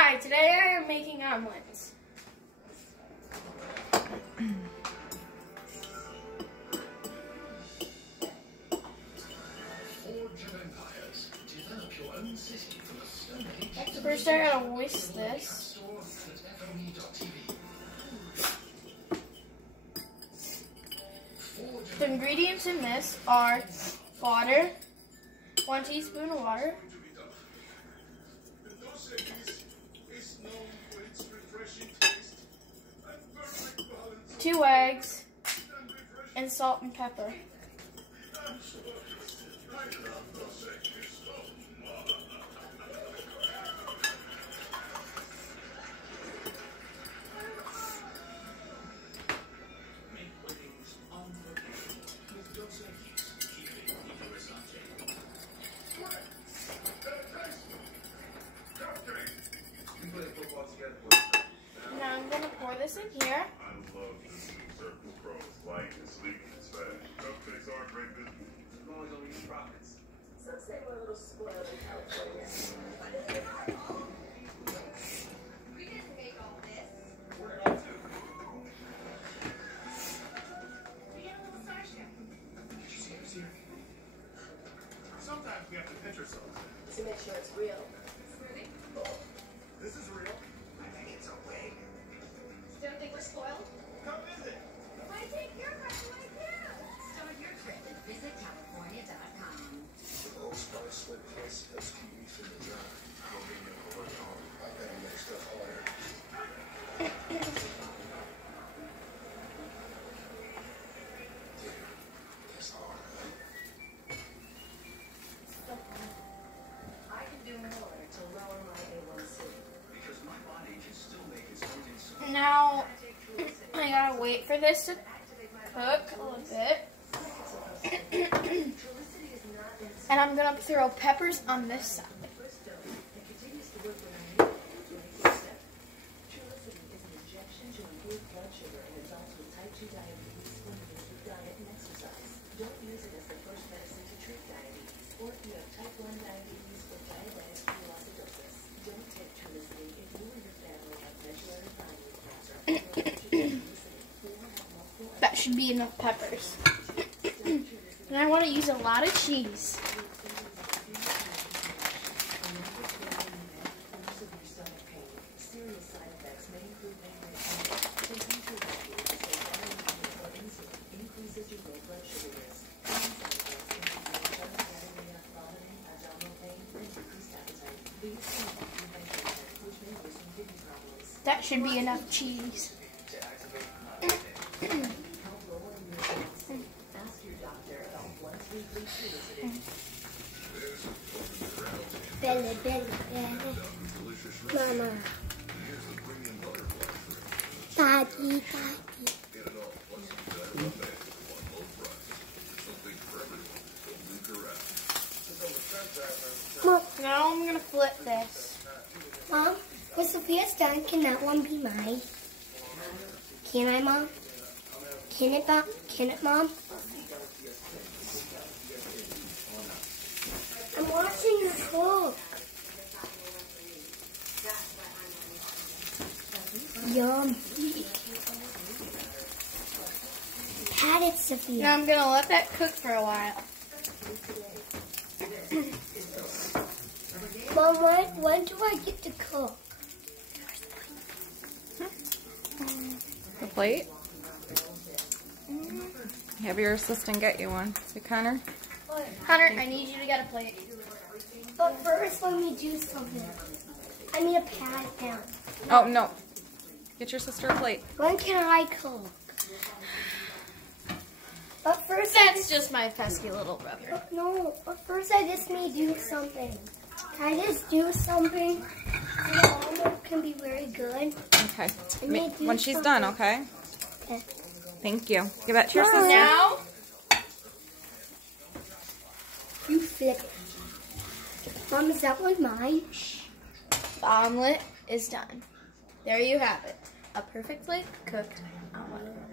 Hi, today I am making omelets. First I gotta whisk this. The ingredients in this are water, 1 teaspoon of water, 2 eggs, and salt and pepper. Now I'm going to pour this in here. Sometimes we have to pinch ourselves to make sure it's real. This is real. I think it's a wig. Don't think we're spoiled? Come visit. I take your breath away too. Start your trip at visitcalifornia.com. The Old Spice Slick Plus has keep me from the job. I'll be able to work hard. I gotta make stuff harder. It's hard. I can do more to lower my A1C. Because my body can still make its own insulin. Now I gotta wait for this to cook a little bit. And I'm gonna throw peppers on this side. Don't use it as the first medicine to treat diabetes, or if you have type 1 diabetes or diabetic ketoacidosis. Don't take Trulicity if you or your family have medullary thyroid cancer. That should be enough peppers. And I want to use a lot of cheese. Serious side effects may include pancreatitis. Taking Trulicity or insulin increases your low blood sugar risk. Common side effects include diarrhea, vomiting, abdominal pain, and decreased appetite. These can include pancreatitis, which may worsen kidney problems. That should be enough cheese. Help lower your A1C. Ask your doctor about once-weekly Trulicity. Belly, belly, belly. Mama. Daddy, daddy. Mom, Now I'm gonna flip this. Mom, when Sophia's done, can that one be mine? Can I, Mom? Can it, Mom? I'm watching you cook. Yum. Pat it, Sophia. Now I'm gonna let that cook for a while. Mom, when do I get to cook? The plate? Have your assistant get you one. See, Connor? Hunter, I need you to get a plate. But first, let me do something. I need a pad now. Oh, no. Get your sister a plate. When can I cook? But first, That's just my pesky little brother. no. But first, I just need to do something. Can I just do something? The omelet can be very good. Okay. I need to do When she's done, something. okay? Okay. Thank you. Give that to your Mom. sister. Now, You flip it. Mom, is that one mine? the omelet is done. There you have it. A perfectly cooked omelet.